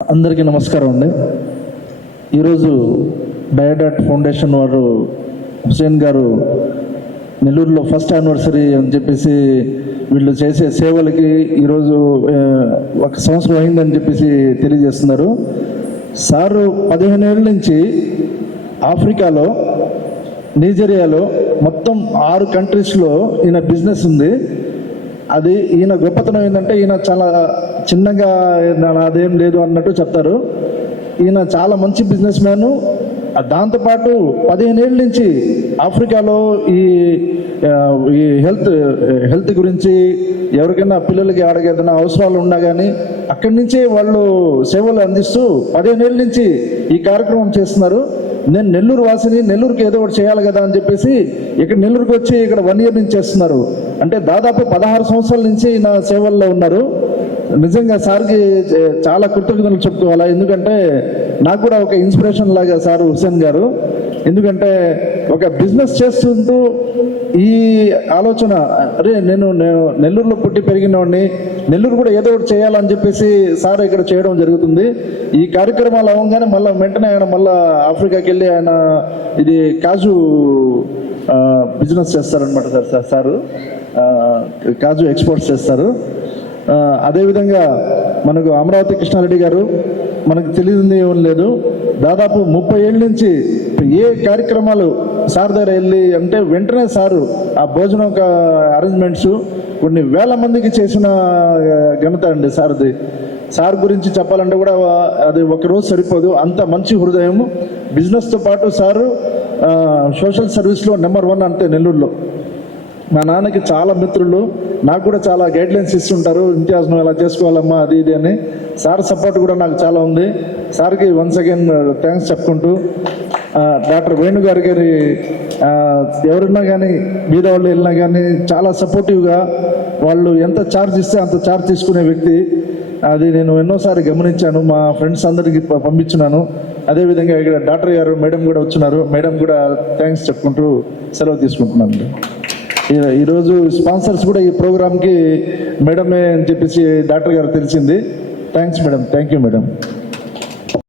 అందరికీ నమస్కారం అండి. ఈరోజు డయాడాట్ ఫౌండేషన్ వారు హుసేన్ గారు నెల్లూరులో ఫస్ట్ యానివర్సరీ అని చెప్పేసి వీళ్ళు చేసే సేవలకి ఈరోజు ఒక సంవత్సరం అయిందని చెప్పేసి తెలియజేస్తున్నారు. సారు పదిహేను ఏళ్ళ నుంచి ఆఫ్రికాలో నైజీరియాలో మొత్తం ఆరు కంట్రీస్లో ఈయన బిజినెస్ ఉంది. అది ఈయన గొప్పతనం ఏంటంటే ఈయన చాలా చిన్నగా అదేం లేదు అన్నట్టు చెప్తారు. ఈయన చాలా మంచి బిజినెస్ మ్యాను. దాంతోపాటు పదిహేను ఏళ్ళ నుంచి ఆఫ్రికాలో ఈ ఈ హెల్త్ హెల్త్ గురించి ఎవరికైనా పిల్లలకి ఆడకి ఏదైనా అవసరాలు ఉన్నా కానీ అక్కడి నుంచే వాళ్ళు సేవలు అందిస్తూ పదిహేను ఏళ్ళ నుంచి ఈ కార్యక్రమం చేస్తున్నారు. నేను నెల్లూరు వాసిని నెల్లూరుకి ఏదో ఒకటి చేయాలి కదా అని చెప్పేసి ఇక్కడ నెల్లూరుకి వచ్చి ఇక్కడ వన్ ఇయర్ నుంచి చేస్తున్నారు. అంటే దాదాపు పదహారు సంవత్సరాల నుంచి నా సేవల్లో ఉన్నారు. నిజంగా సార్కి చాలా కృతజ్ఞతలు చెప్పుకోవాలా? ఎందుకంటే నాకు కూడా ఒక ఇన్స్పిరేషన్ లాగా సార్ హుసేన్ గారు. ఎందుకంటే ఒక బిజినెస్ చేస్తుంటూ ఈ ఆలోచన అరే నేను నేను నెల్లూరులో పుట్టి పెరిగినవాడిని నెల్లూరు కూడా ఏదో ఒకటి చేయాలని చెప్పేసి సార్ ఇక్కడ చేయడం జరుగుతుంది. ఈ కార్యక్రమాలు అవ్వగానే మళ్ళీ వెంటనే ఆయన మళ్ళీ ఆఫ్రికాకి వెళ్ళి ఆయన ఇది కాజు బిజినెస్ చేస్తారనమాట సార్ సార్ సారు. కాజు ఎక్స్పోర్ట్స్ చేస్తారు. అదేవిధంగా మనకు అమరావతి కృష్ణారెడ్డి గారు మనకు తెలియదు ఏం లేదు. దాదాపు ముప్పై ఏళ్ళ నుంచి ఏ కార్యక్రమాలు సార్ దగ్గర వెళ్ళి అంటే వెంటనే సారు ఆ భోజనం ఒక అరేంజ్మెంట్స్ కొన్ని వేల మందికి చేసిన ఘనత అండి సార్ది. సార్ గురించి చెప్పాలంటే కూడా అది ఒక రోజు సరిపోదు. అంత మంచి హృదయం. బిజినెస్తో పాటు సారు సోషల్ సర్వీస్లో నెంబర్ వన్ అంటే నెల్లూరులో. మా నాన్నకి చాలా మిత్రులు. నాకు కూడా చాలా గైడ్లైన్స్ ఇస్తుంటారు. ఇంతియాజ్ నువ్వు ఎలా చేసుకోవాలమ్మా అది ఇది అని. సార్ సపోర్ట్ కూడా నాకు చాలా ఉంది. సార్కి వన్స్ అగైన్ థ్యాంక్స్ చెప్పుకుంటూ డాక్టర్ వేణు గారి గారి ఎవరున్నా కానీ మీద వాళ్ళు వెళ్ళినా కానీ చాలా సపోర్టివ్గా వాళ్ళు ఎంత ఛార్జ్ ఇస్తే అంత ఛార్జ్ తీసుకునే వ్యక్తి. అది నేను ఎన్నోసారి గమనించాను. మా ఫ్రెండ్స్ అందరికి ప- పంపించున్నాను. అదేవిధంగా ఇక్కడ డాక్టర్ గారు మేడం కూడా వచ్చినారు. మేడం కూడా థ్యాంక్స్ చెప్పుకుంటూ సెలవు తీసుకుంటున్నాను. ఈరోజు స్పాన్సర్స్ కూడా ఈ ప్రోగ్రామ్కి మేడమే అని చెప్పేసి డాక్టర్ గారు తెలిసింది. Thanks madam thank you madam